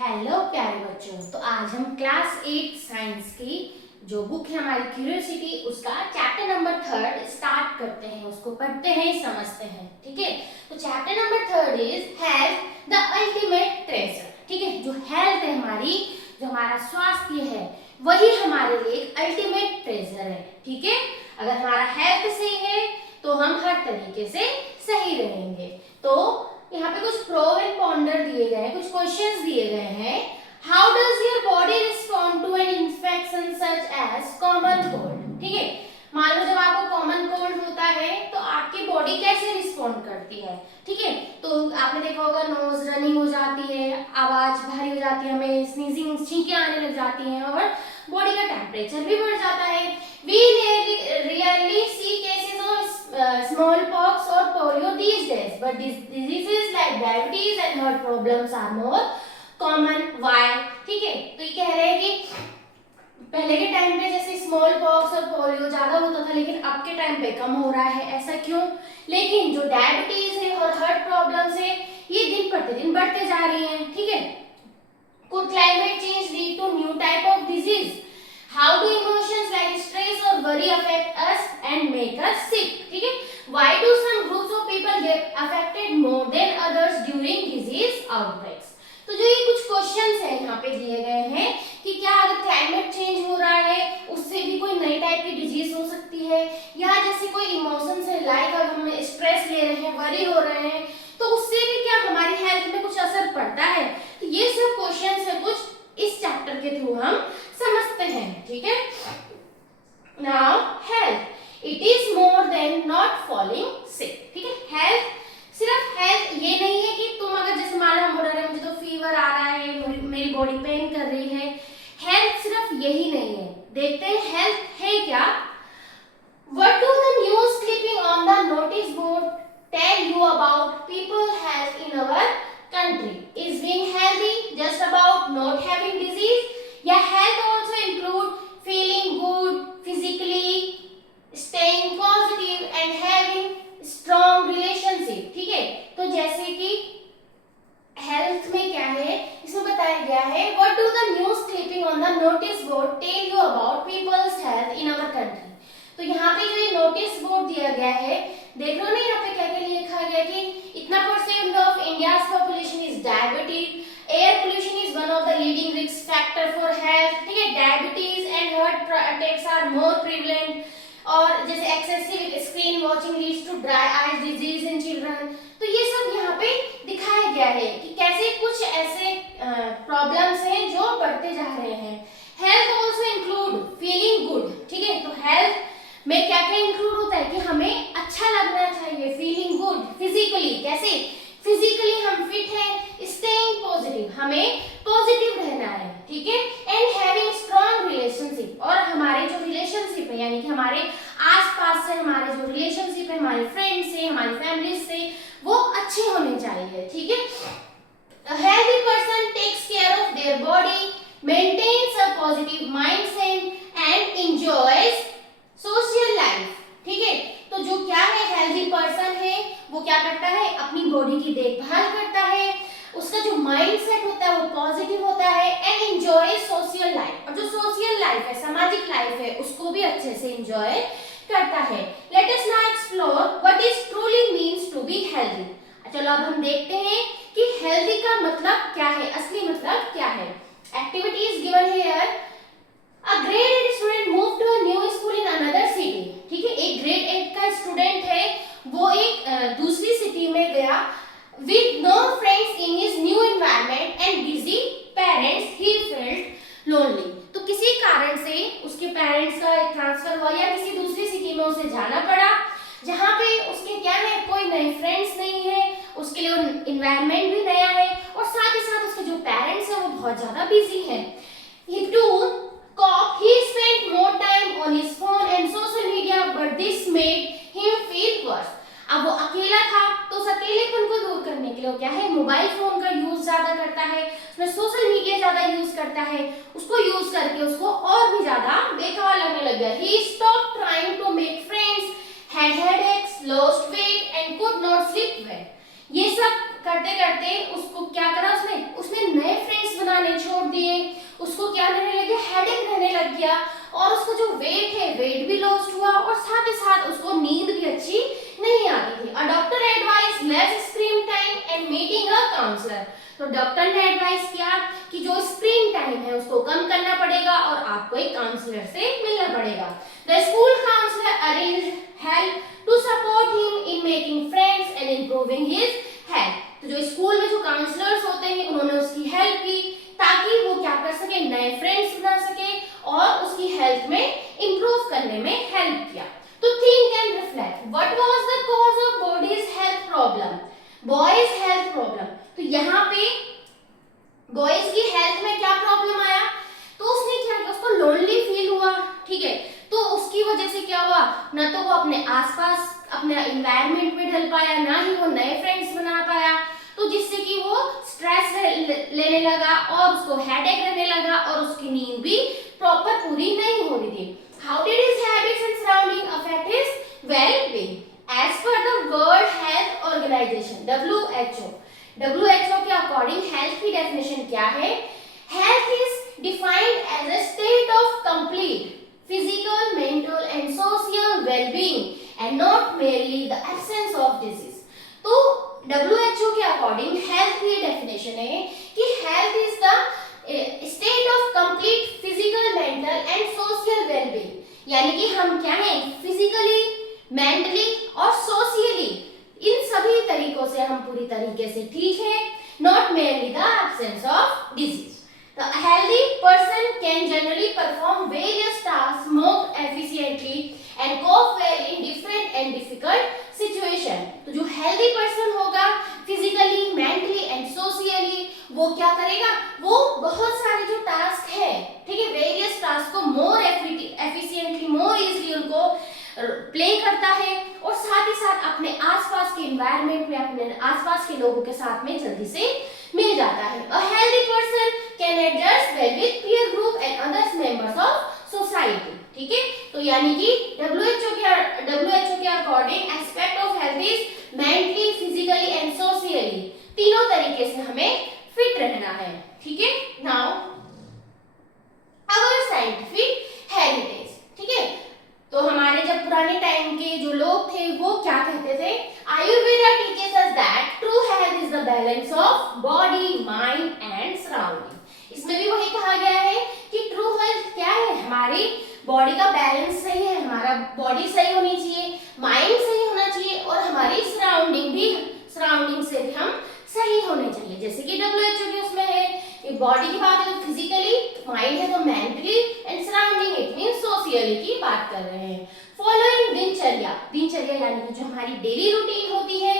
Hello प्यारे बच्चों। तो आज हम क्लास 8 साइंस की जो बुक है हमारी क्यूरियोसिटी उसका चैप्टर नंबर 3 स्टार्ट करते हैं, उसको पढ़ते हैं, समझते हैं। ठीक है, तो chapter number 3 is health the ultimate treasure. ठीक है, जो हेल्थ है हमारी, जो हमारा स्वास्थ्य है, वही हमारे लिए एक अल्टीमेट ट्रेजर है। ठीक है, अगर हमारा हेल्थ सही है तो हम हर तरीके से सही रहेंगे। तो यहाँ पे कुछ प्रो एंड कॉन्टर दिए गए हैं, कुछ क्वेश्चंस दिए गए हैं। How does your body respond to an infection such as common cold. ठीक है, मान लो जब आपको कॉमन कोल्ड होता है तो आपकी बॉडी कैसे रिस्पॉन्ड करती है। ठीक है, तो आपने देखा होगा नोज रनिंग हो जाती है, आवाज भारी हो जाती है, हमें स्नीजिंग छींकें आने लग जाती हैं और बॉडी का टेम्परेचर भी बढ़ जाता है। We rarely see cases of smallpox or polio these days, but diseases like diabetes and heart problems are more common. Why? ठीक है, तो ये कह रहे हैं कि पहले के टाइम पे जैसे स्मॉल पॉक्स और पोलियो ज्यादा होता था, लेकिन अब के टाइम पे कम हो रहा है। ऐसा क्यों? लेकिन जो डायबिटीज है और हार्ट प्रॉब्लम्स है ये दिन प्रतिदिन बढ़ते जा रही हैं। ठीक है, could climate change lead to new type of disease? How do emotions like stress or worry affect us and make us sick? ठीक है, why do some groups of people get affected more than others during disease outbreaks? तो जो ये कुछ questions हैं यहाँ पे दिए गए हैं कि क्या अगर क्लाइमेट चेंज हो रहा है उससे भी कोई नई टाइप की डिजीज हो सकती है, या जैसे कोई इमोशंस है लाइक अगर हम स्ट्रेस ले रहे हैं, वरी हो रहे हैं, तो उससे भी क्या हमारी हेल्थ में कुछ असर पड़ता है। तो ये सब क्वेश्चंस है कुछ इस चैप्टर के थ्रू हम समझते हैं। ठीक है, now health it is more than not falling sick. ठीक है, हेल्थ सिर्फ हेल्थ ये नहीं है कि तुम अगर जैसे मान लो हम बोल रहे हैं मुझे तो फीवर आ रहा है, मेरी बॉडी पेन कर रही है, हेल्थ सिर्फ यही नहीं है। देखते हैं हेल्थ है क्या। What do the news clipping on the notice board tell you about people health in our country? Is being healthy just about not having disease? Yeah, health also include feeling good physically, staying positive and having strong relationship. ठीक है, तो जैसे कि health में क्या है इसमें बताया गया है, what do the news clipping on the notice board tell you about people's health in our country? तो यहाँ पे जो ये नोटिस बोर्ड दिया गया है, देख लो ना यहाँ पे क्या क्या लिखा गया कि इतना percent of India's population is diabetic, air pollution is one of the leading risk factor for health. ठीक है, diabetes and heart attacks are more prevalent, और जैसे excessive screen watching leads to dry eyes disease in children. तो ये सब यहाँ पे दिखाया गया है कि कैसे कुछ ऐसे प्रॉब्लम्स हैं जो बढ़ते जा रहे हैं। Health also include feeling good. ठीक है, तो हेल्थ में क्या क्या इंक्लूड होता है कि हमें अच्छा लगना चाहिए, फीलिंग गुड फिजिकली, कैसे फिजिकली हम फिट हैं, स्टेइंग पॉजिटिव, हमें पॉजिटिव रहना है। ठीक है, एंड हैविंग स्ट्रांग रिलेशनशिप, और हमारे जो रिलेशनशिप है यानी कि हमारे आसपास से हमारे जो रिलेशनशिप है हमारे फ्रेंड्स से, हमारी फैमिली से, वो अच्छे होने चाहिए। ठीक है, a healthy person takes care of their body, maintains a positive mindset and enjoys social life. ठीक है, तो जो क्या है हेल्दी पर्सन है वो क्या करता है, अपनी बॉडी की देखभाल करता है, उसका जो माइंडसेट होता है वो पॉजिटिव होता है, एंड एंजॉय सोशल लाइफ, और जो सोशल लाइफ है, सामाजिक लाइफ है, उसको भी अच्छे से एंजॉय करता है। Let us now explore what is truly means to be healthy. चलो अब हम देखते हैं कि हेल्दी का मतलब क्या है, असली मतलब क्या है। Activities given here. A grade 8 student moved to a new school in another city. ठीक है, एक ग्रेड 8 का स्टूडेंट है, वो एक दूसरी सिटी में गया। With no friends in his new environment and busy parents, he felt lonely. तो किसी कारण से उसके पेरेंट्स का ट्रांसफर हुआ या किसी दूसरी सिटी में उसे जाना पड़ा, जहाँ पे उसके क्या है, कोई नए फ्रेंड्स नहीं है, उसके लिए इन्वायरमेंट भी नया है, और साथ ही साथ उसके जो पेरेंट्स हैं वो बहुत ज्यादा बिजी हैं। He too he spent more time on his phone and social media, but this made him feel worse. अब वो अकेला था तो उस अकेलेपन को दूर करने के लिए क्या है, मोबाइल फोन का यूज ज्यादा करता है, उसमें सोशल मीडिया ज्यादा यूज करता है, उसको यूज करके उसको और भी ज्यादा बेकार लगने लग गया। He stopped trying to make friends, had headaches, lost weight and could not sleep well. ये सब करते करते उसको क्या करा, उसने नए फ्रेंड्स बनाने खाने छोड़ दिए, उसको क्या रहने लग गया, हेडेक रहने लग गया, और उसका जो वेट है वेट भी लॉस्ट हुआ, और साथ ही साथ उसको नींद भी अच्छी नहीं आती थी। A doctor advice less screen time and meeting a counsellor. तो डॉक्टर ने एडवाइस किया कि जो स्क्रीन टाइम है उसको कम करना पड़ेगा और आपको एक काउंसलर से मिलना पड़ेगा। The school counsellor arranged help to support him in making friends and improving his health. तो जो स्कूल में जो काउंसलर्स होते हैं उन्होंने उसकी हेल्प की ताकि वो क्या कर सके, नए फ्रेंड्स बना सके और उसकी हेल्थ में इंप्रूव करने में हेल्प किया। तो think and reflect, what was the cause of bodies health problem, boys health problem. तो यहाँ पे बॉयज की हेल्थ में क्या प्रॉब्लम आया, तो उसने क्या किया, उसको लोनली फील हुआ, ठीक है, तो उसकी वजह से क्या हुआ, ना तो वो अपने आसपास अपने एनवायरनमेंट में ढल पाया, ना ही वो नए फ्रेंड्स बना पाया, तो जिससे कि वो स्ट्रेस लेने लगा और उसको हेडेक रहने लगा और उसकी नींद भी प्रॉपर पूरी नहीं हो रही थी। How did his habits and surrounding affect his well-being? As per the world health organization WHO के अकॉर्डिंग हेल्थ की डेफिनेशन क्या है? Health is defined as a state of complete physical, mental and social well-being and not merely the absence of disease. तो WHO के according health की definition है कि health is the state of complete physical, mental and social well-being, यानी कि हम क्या हैं, फिजिकली, मेंटली और सोशली इन सभी तरीकों से हम पूरी तरीके से ठीक है, not merely the absence of disease. The healthy person can generally perform various tasks more efficiently and cope well in different and difficult situation। तो जो healthy person होगा physically, mentally and socially, वो क्या करेगा, वो बहुत सारे जो टास्क है, ठीक है, वेरियस टास्क को more efficiently, more easily उनको प्ले करता है और साथ ही साथ अपने आसपास के एनवायरनमेंट में, अपने आसपास के लोगों के साथ में जल्दी से मिल जाता है। A healthy person can adjust well with peer group and other members of society। ठीक है, तो यानी कि WHO के according aspect of health is mentally, physically and socially, तीनों तरीके से हमें फिट रहना है। ठीक है, नाउ अवर साइंटिफिक हेरिटेज, ठीक है, तो हमारे जब पुराने टाइम के जो लोग थे वो क्या कहते थे, Ayurveda teaches us that true health is the balance of body, mind and surrounding. इसमें भी वही कहा गया है कि ट्रू हेल्थ क्या है, हमारी बॉडी का बैलेंस सही है, हमारा बॉडी सही होनी चाहिए, माइंड सही होना चाहिए और हमारी सराउंडिंग से भी हम सही होने चाहिए। जैसे कि WHO के उसमें है कि बॉडी की बात है तो फिजिकली, माइंड है तो mentally and surrounding it means socially की बात कर रहे हैं। फॉलोइंग दिनचर्या यानी कि जो हमारी डेली रूटीन होती है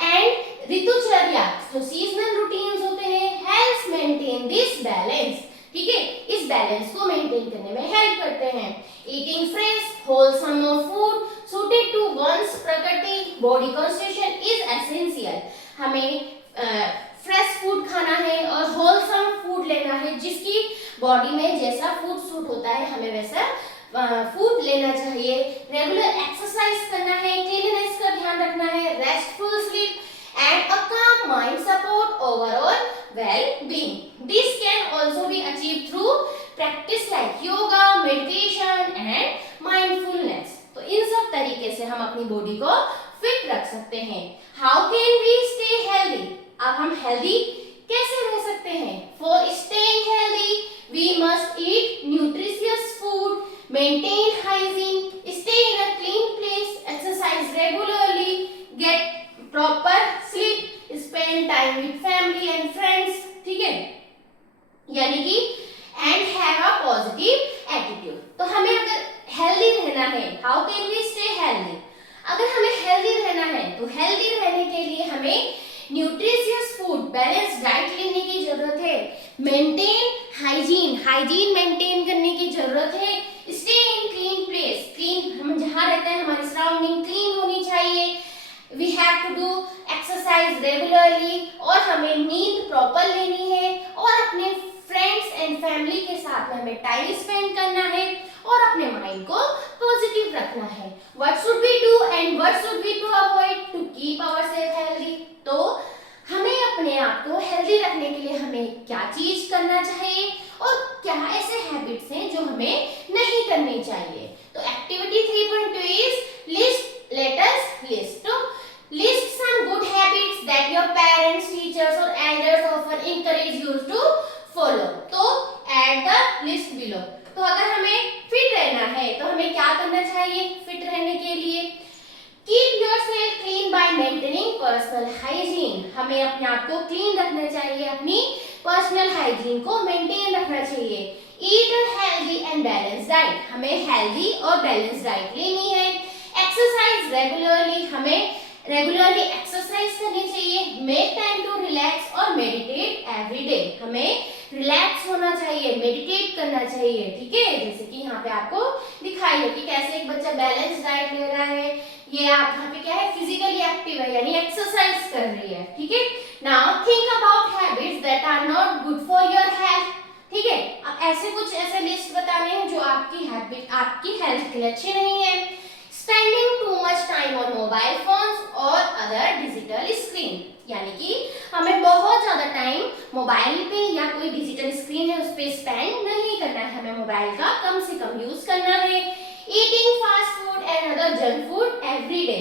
एंड ऋतुचर्या जो सीजनल रूटीन्स होते हैं, हेल्प्स मेंटेन दिस बैलेंस। ठीक है, इस बैलेंस को मेंटेन करने में हेल्प करते हैं। Eating fresh wholesome food suited to one's प्रकृति बॉडी कॉन्स्टिट्यूशन इज एसेंशियल। हमें फ्रेश फूड खाना है और होलसम फूड लेना है, जिसकी बॉडी में जैसा फूड सूट होता है हमें वैसा फूड लेना चाहिए। रेगुलर एक्सरसाइज करना है, क्लीननेस का ध्यान रखना है, रेस्टफुल स्लीप एंड अ काम mind support overall well-being। This can also be achieved through practice like yoga, meditation and mindfulness। तो इन सब तरीके से हम अपनी बॉडी को फिट रख सकते हैं। How can we stay healthy? अब हम हेल्दी कैसे रह सकते हैं? For staying healthy, we must eat nutritious food, maintain hygiene, stay in a clean place, exercise regularly, get proper sleep, spend time with family and friends। ठीक है, यानी कि and have a positive attitude। तो हमें अगर healthy रहना है, how can we stay healthy? अगर हमें हेल्दी रहना है तो हेल्दी रहने के लिए हमें न्यूट्रिशियस फूड, बैलेंस डाइट लेने की जरूरत है। मेंटेन हाइजीन मेंटेन करने की जरूरत है। Stay in clean place, clean हम जहाँ रहते हैं हमारी सराउंडिंग क्लीन होनी चाहिए। We have to do exercise regularly और हमें नींद प्रॉपर लेनी है और अपने फ्रेंड्स एंड फैमिली के साथ में हमें टाइम स्पेंड करना है और अपने माइंड को पॉजिटिव रखना है। What should we do and what should we to avoid to keep ourselves healthy? तो हमें अपने आप को हेल्दी रखने के लिए हमें क्या चीज करना चाहिए और क्या ऐसे हैबिट्स हैं जो हमें नहीं करनी चाहिए। तो activity 3.2 is list, let us list. तो list some good habits that your parents, teachers और elders often encourage you to follow। तो ऐड द लिस्ट बिलो। तो अगर हमें फिट रहना है तो हमें क्या करना चाहिए फिट रहने के लिए? Keep yourself clean bye maintaining personal hygiene. हमें अपने आप को क्लीन रखना चाहिए, अपनी पर्सनल हाइजीन को मेंटेन रखना चाहिए। Eat a healthy and balance diet. हमें हेल्दी और बैलेंस डाइट लेनी है। Exercise regularly. हमें रेगुलरली एक्सरसाइज करनी चाहिए। मेक टाइम टू रिलैक्स और मेडिटेट एवरी डे। हमें रिलैक्स होना चाहिए, मेडिटेट करना चाहिए, ठीक है। जैसे कि यहाँ पे आपको दिखाई है कि कैसे एक बच्चा बैलेंस डाइट ले रहा है। ये आप यहाँ पे क्या है, फिजिकली एक्टिव है, यानी एक्सरसाइज कर रही है, ठीक है। Now think about habits that are not good for your health, ठीक है। अब ऐसे कुछ ऐसे लिस्ट बताने हैं जो आपकी हैबिट, आपकी हेल्थ के लिए अच्छे नहीं है। Spending too much time on mobile phones और अदर डिजिटल स्क्रीन, यानी कि हमें बहुत ज्यादा टाइम मोबाइल पे या कोई डिजिटल स्क्रीन है उस पे स्पेंड नहीं करना है। हमें मोबाइल का कम से कम यूज करना है। Eating fast food and other junk food every day.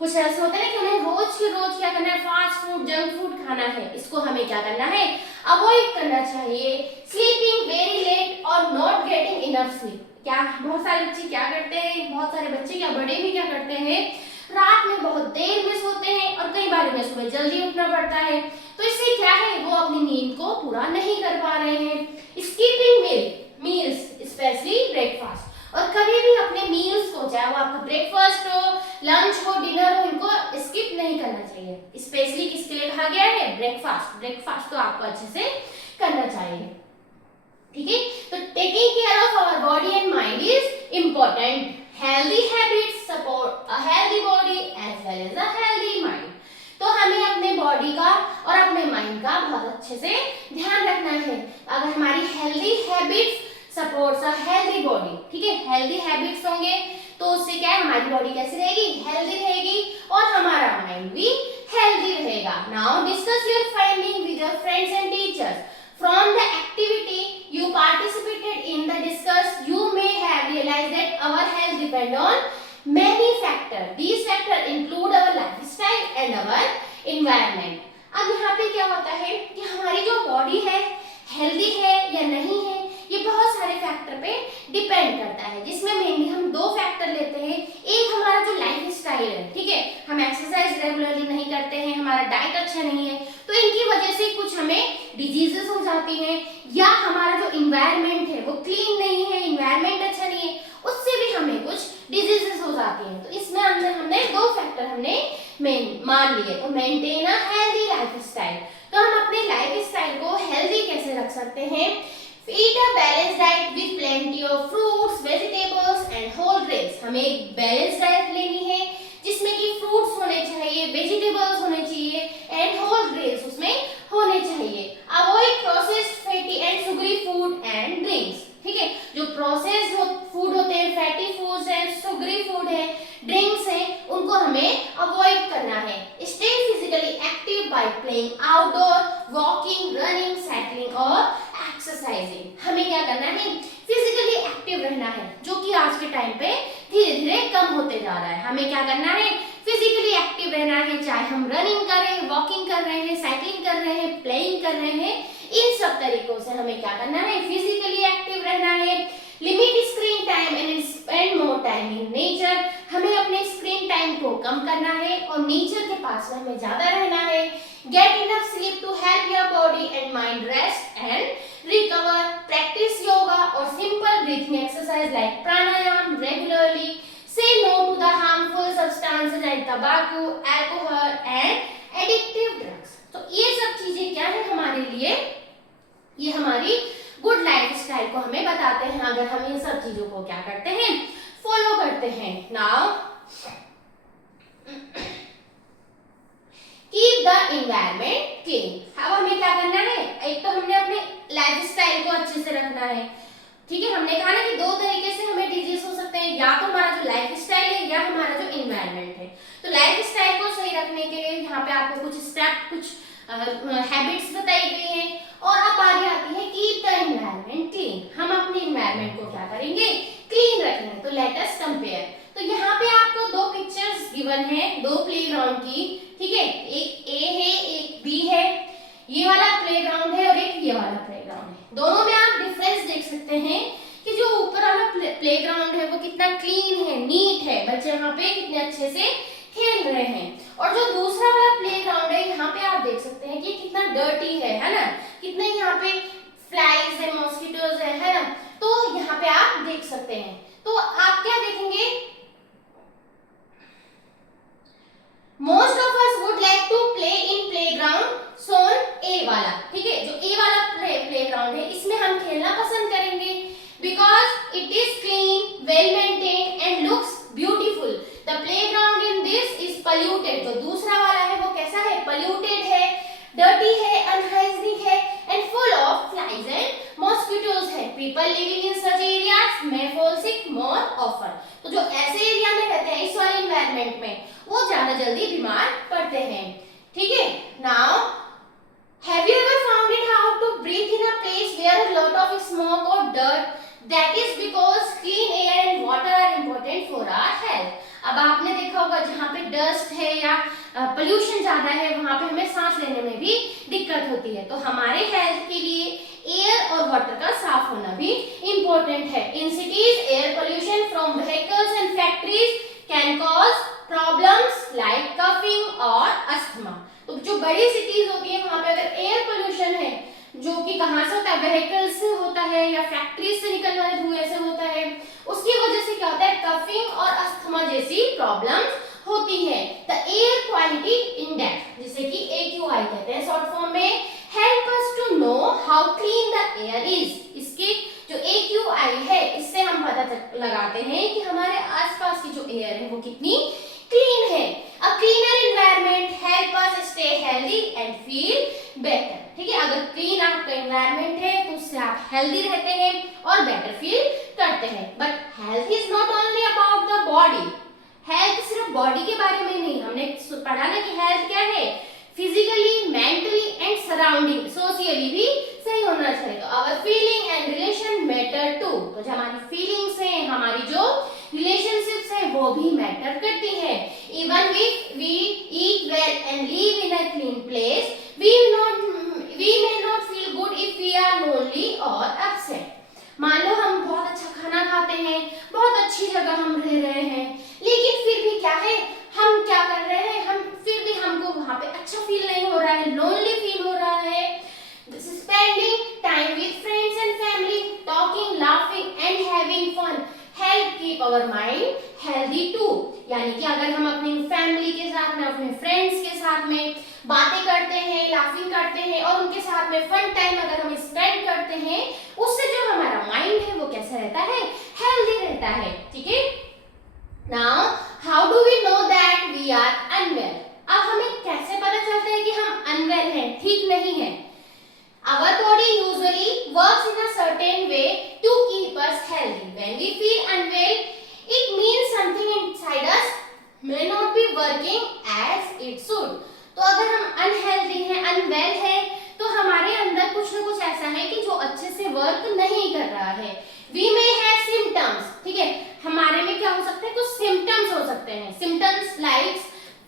कुछ ऐसा होता है ना कि हमें रोज के रोज क्या करना है, फास्ट फूड, जंक फूड खाना है, इसको हमें क्या करना है, अवॉइड करना चाहिए। स्लीपिंग वेरी लेट और नॉट गेटिंग इनफ स्लीप। क्या बहुत सारे बच्चे क्या करते हैं, बहुत सारे बच्चे क्या बड़े भी क्या करते हैं, रात में बहुत देर में सोते हैं और कई बार में सुबह जल्दी उठना पड़ता है। तो इससे क्या है, वो अपनी नींद को पूरा नहीं कर पा रहे हैं। Skipping meals specially breakfast. और कभी भी अपने मील्स को, चाहे वो आपका ब्रेकफास्ट हो, लंच हो, डिनर हो, इनको स्किप नहीं करना चाहिए। स्पेशली किसके लिए कहा गया है, ब्रेकफास्ट। ब्रेकफास्ट तो आपको अच्छे से करना चाहिए, ठीक है। तो taking care of our body and mind is important. Healthy habits support a healthy body as well as a healthy mind. तो हमें अपने बॉडी का और अपने माइंड का बहुत अच्छे से ध्यान रखना है। अगर हमारी हेल्दी हैबिट्स सपोर्ट्स अ हेल्दी बॉडी, ठीक है, हेल्दी हैबिट्स होंगे तो उससे क्या है, हमारी बॉडी कैसी रहेगी, हेल्दी रहेगी और हमारा माइंड भी हेल्दी रहेगा। Now discuss your finding with your friends and teachers. From the activity you participated in the discuss, you may have realized that our health depend on many factors. These factors include our lifestyle and our environment. अब यहाँ पे क्या होता है कि हमारी जो body है हेल्दी है या नहीं है, ये बहुत सारे फैक्टर पे डिपेंड करता है, जिसमें मेनली हम दो फैक्टर लेते हैं। एक हमारा जो लाइफ स्टाइल है, ठीक है, हम एक्सरसाइज रेगुलरली नहीं करते हैं, हमारा डाइट अच्छा नहीं है, तो इनकी वजह से कुछ हमें डिजीजेस हो जाती हैं, या हमारा जो इन्वायरमेंट है वो क्लीन नहीं है, इन्वायरमेंट अच्छा नहीं है, उससे भी हमें कुछ डिजीजेस हो जाती हैं। तो इसमें अंदर हमने दो फैक्टर हमने मान लिए। तो मेंटेन अ हेल्दी लाइफस्टाइल। तो हम अपने लाइफस्टाइल को हेल्दी कैसे रख सकते हैं? Eat a balanced diet with plenty of fruits, vegetables and whole grains. हमें एक बैलेंस डाइट लेनी है जिसमें कि फ्रूट्स होने चाहिए, वेजिटेबल्स होने चाहिए एंड होल ग्रेन्स उसमें होने चाहिए। Avoid processed fatty and sugary food and drinks, ठीक है। जो प्रोसेस्ड फूड होते हैं, फैटी फूड्स हैं, शुगरी फूड है, ड्रिंक्स हैं, उनको हमें अवॉइड करना है। Stay physically active by playing outdoor, walking, running, cycling और एक्सरसाइजिंग। हमें क्या करना है, फिजिकली एक्टिव रहना है, जो कि आज के टाइम पे धीरे धीरे कम होते जा रहा है। हमें क्या करना है, फिजिकली एक्टिव रहना है, चाहे हम रनिंग कर रहे हैं, वॉकिंग कर रहे हैं, साइकिलिंग कर रहे हैं, प्लेइंग कर रहे हैं, इन सब तरीकों से हमें क्या करना है, फिजिकली एक्टिव रहना है। Limit screen time and spend more time in nature. हमें अपने स्क्रीन टाइम को कम करना है और नेचर के पास में हमें ज्यादा रहना है। Get enough sleep to help your body and mind rest and recover. Practice yoga और simple breathing exercise like pranayama regularly. Say no to the harmful substances like tobacco, alcohol and addictive drugs. तो ये सब चीजें क्या है हमारे लिए, ये हमारी गुड लाइफ स्टाइल को हमें बताते हैं अगर हम इन सब चीजों को क्या करते हैं, फॉलो करते हैं। Now keep the environment clean. अब हमें क्या करना है, एक तो हमने अपने लाइफ स्टाइल को अच्छे से रखना है, ठीक है। हमने कहा ना कि दो तरीके से हमें डिजीज हो सकते हैं, या तो हमारा जो लाइफ स्टाइल है या हमारा जो एनवायरनमेंट है। तो लाइफ स्टाइल को सही रखने के लिए यहाँ पे आपको कुछ स्टेप, कुछ हैबिट्स बताई गई हैं। और अब आगे आती है कीप द एनवायरनमेंट क्लीन। हम अपने एनवायरनमेंट को क्या करेंगे, क्लीन रखेंगे। तो लेट अस कंपेयर। तो यहाँ पे आपको दो पिक्चर्स गिवन है, दो प्लेग्राउंड की, ठीक है, एक ए है एक बी है। ये वाला प्लेग्राउंड है और एक ये वाला प्लेग्राउंड है। दोनों में आप डिफरेंस देख सकते हैं कि जो ऊपर वाला प्लेग्राउंड है वो कितना क्लीन है, नीट है, बच्चे वहां पे कितने अच्छे से खेल रहे हैं। और जो दूसरा वाला प्लेग्राउंड है यहाँ पे आप देख सकते हैं कि कितना डर्टी है ना, कितने यहाँ पे फ्लाइज है, मॉस्किटोज है ना। तो यहाँ पे आप देख सकते हैं। तो आप क्या देखेंगे, most of us would like to play in playground सोन ए वाला, ठीक है, जो ए वाला प्लेग्राउंड है इसमें हम खेलना पसंद करेंगे because it is clean, well maintained and looks beautiful. The playground in this is polluted. जो दूसरा वाला है वो कैसा है, पोल्यूटेड है, डर्टी है, अनहाइजीनिक है and full of flies and mosquitoes है। People living in such areas may fall sick more often. तो जो ऐसे एरिया में रहते हैं इस वाले एनवायरनमेंट में वो ज्यादा जल्दी बीमार पड़ते हैं, ठीक है। Now have you ever found it how to breathe in a place where a lot of smoke और dirt? That is because clean air and water are important for our health. अब आपने देखा होगा जहाँ पे डस्ट है या pollution ज्यादा है वहां पे हमें सांस लेने में भी दिक्कत होती है। तो हमारे हेल्थ के लिए एयर और वाटर का साफ होना भी इम्पोर्टेंट है। In cities air pollution from vehicles and factories can cause problems like coughing और अस्थमा। तो जो बड़ी सिटीज होती है वहां पे अगर एयर पोल्यूशन है जो कि कहां से होता है, व्हीकल्स से होता है या फैक्ट्रीज से निकलने वाले धुएं से होता है, उसकी वजह से क्या होता है, कफिंग और अस्थमा जैसी प्रॉब्लम्स होती है। द एयर क्वालिटी इंडेक्स जिसे कि AQI कहते हैं शॉर्ट फॉर्म में, help us to know how clean the air is. इसके जो AQI है इससे हम पता लगाते हैं कि हमारे आसपास की जो एयर है वो कितनी क्लीन है। A cleaner environment help us stay healthy and feel better, ठीक है। अगर क्लीन आपका एनवायरनमेंट है तो उससे आप हेल्दी रहते हैं और बेटर फील करते हैं। But health is not only about the body. Health सिर्फ बॉडी के बारे में नहीं, हमने पढ़ा ना कि हेल्थ क्या है, physically, mentally and surrounding, socially भी सही होना चाहिए। तो our feeling and relation matter too. तो जो हमारी फीलिंग्स हैं, हमारी जो रिलेशनशिप्स हैं वो भी मैटर करती है। Even if we eat well and live in a clean place we may not feel good if we are lonely or upset। मान लो हम बहुत अच्छा खाना खाते हैं, बहुत अच्छी जगह हम रह रहे हैं, लेकिन फिर भी क्या है, हम क्या कर रहे हैं, हम फिर भी हमको वहां पे अच्छा फील नहीं हो रहा है, लोनली फील हो रहा है। Spending time with friends and family, talking, laughing and having fun help keep our mind healthy too. यानी कि अगर हम अपनी फैमिली के साथ में, अपने फ्रेंड्स के साथ में बातें करते हैं, लाफिंग करते हैं और उनके साथ में फन टाइम अगर हम स्पेंड करते हैं, उससे जो हमारा माइंड है वो कैसा रहता है, हेल्दी रहता है, ठीक है। Now how do we know that we are unwell? अब हमें कैसे पता चलता है कि हम अनवेल हैं, ठीक नहीं है? Our body usually works in a certain way to keep us healthy. When we feel unwell, it means something inside us may not be working as it should. तो अगर हम अनहेल्दी हैं, अनवेल हैं, तो हमारे अंदर कुछ ना कुछ ऐसा है कि जो अच्छे से वर्क नहीं कर रहा है। We may have symptoms, ठीक है, हमारे में क्या हो सकता है, कुछ सिम्टम्स हो सकते हैं। सिम्टम्स लाइक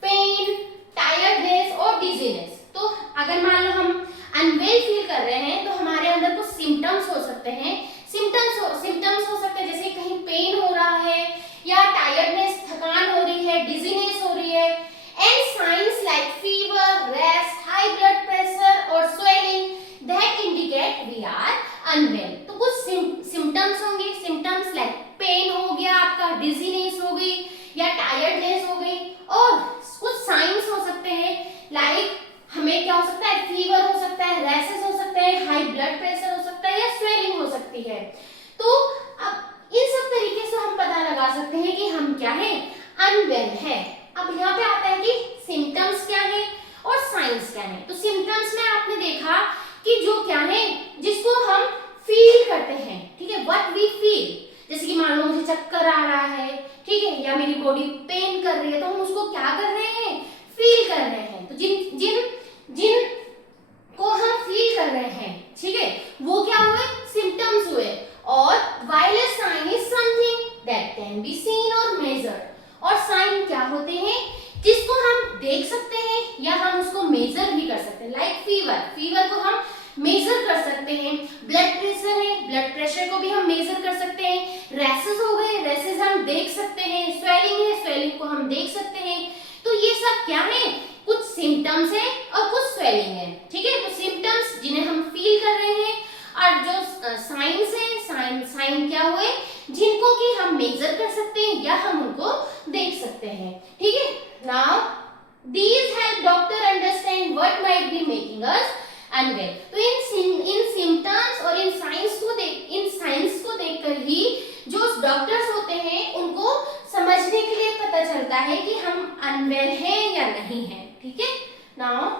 पेन, टायर्डनेस और डिजीनेस। तो अगर मान लो हम अनवेल फील कर रहे हैं तो हमारे अंदर कुछ सिम्टम्स हो सकते हैं। सिम्टम्स हो सकते हैं जैसे कहीं पेन हो रहा है या टायर्डनेस, थकान हो रही है, डिजीनेस हो रही है। And signs like fever, rash, high blood pressure और swelling that indicate we are unwell. तो कुछ सिम्टम्स होंगे, सिम्टम्स लाइक पेन हो गया आपका, डिजीनेस हो गई या टायर्डनेस हो गई, और कुछ साइंस हो सकते हैं लाइक हमें क्या हो सकता है, फीवर हो सकता है, रैशेस हो सकते हैं, हाई ब्लड प्रेशर हो सकता है या स्वेलिंग हो सकती है। तो अब इन सब तरीके से हम पता लगा सकते हैं कि हम क्या है, अनवेल है। अब यहाँ पे आता है कि सिम्टम्स क्या है और साइंस क्या है। तो सिम्टम्स में आपने देखा कि जो क्या है, जिसको हम फील करते हैं, ठीक है, व्हाट वी फील। जैसे कि मान लो मुझे चक्कर आ रहा है, ठीक है, या मेरी बॉडी पेन कर रही है, तो हम उसको क्या कर रहे हैं, फील कर रहे हैं। तो जिन को हम फील कर रहे हैं, ठीक है, वो क्या हुए, सिम्टम्स हुए। और while a sign is something that can be seen or measured, और साइन क्या होते हैं, जिसको हम देख सकते हैं या हम उसको मेजर भी कर सकते हैं। लाइक फीवर, फीवर को हम मेजर कर सकते हैं। ब्लड प्रेशर है, ब्लड प्रेशर को भी हम मेजर कर सकते हैं। रैसेस हो गए, रैसेस हम देख सकते हैं। स्वेलिंग है, स्वेलिंग को हम देख सकते हैं। तो ये सब क्या है, कुछ सिम्टम्स है और कुछ स्वेलिंग है, ठीक है। तो सिम्टम्स जिन्हें हम फील कर रहे हैं, और जो साइंस है, साइन क्या हुए, जिनको कि हम मेजर कर सकते हैं या हम उनको देख सकते हैं, ठीक है। Now these help doctor understand what might be making us unwell। तो इन सिम्टम्स और इन साइंस को देखकर ही जो डॉक्टर्स होते हैं उनको समझने के लिए पता चलता है कि हम अनवेल हैं या नहीं हैं, ठीक है। Now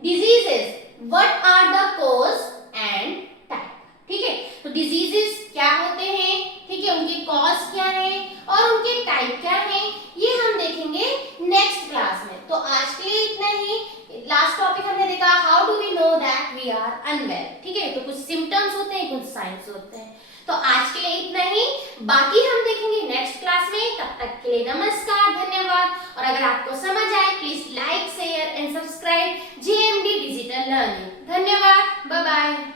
diseases, what are the cause and type, ठीक है। तो डिजीजेस क्या होते हैं, ठीक है, उनके कॉज क्या है और उनके टाइप क्या है, ये हम देखेंगे नेक्स्ट क्लास में। तो आज के लिए इतना ही। लास्ट टॉपिक हमने देखा how do we know that we are unwell, ठीक है। तो कुछ सिम्टम्स होते हैं, कुछ साइंस होते हैं। तो आज के लिए इतना ही, बाकी हम देखेंगे नेक्स्ट क्लास में। तब तक के लिए नमस्कार, धन्यवाद। और अगर आपको समझ आए please like, share and subscribe JMD digital learning. धन्यवाद, बाय बाय।